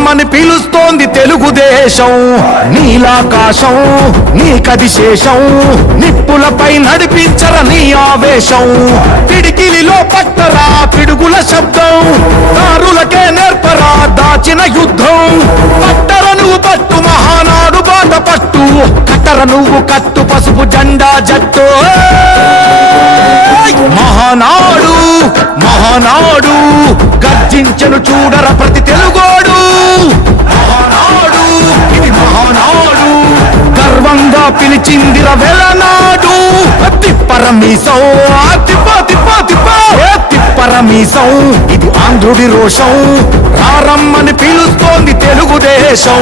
రమ్మని పిలుస్తోంది తెలుగుదేశం నీలాకాశం నీకది శేషం నిప్పులపై నడిపించర నీ ఆవేశం పిడికిలిలో పట్టరా పిడుగుల శబ్దం దారులకే నేర్పరా దాచిన యుద్ధం పట్టర నువ్వు పట్టు మహానాడు బాట పట్టు కట్టర నువ్వు కట్టు పసుపు జెండా జట్టు మహానాడు మహానాడు గర్జించను చూడర ప్రతి తెలుగోడు మహానాడు ఇది మహానాడు గర్వంగా పిలిచిందిర వెలనాడు తిప్పరమీసం తిప్పరమీసం ఇది ఆంధ్రుడి రోషం రారమ్మని పిలుస్తోంది తెలుగుదేశం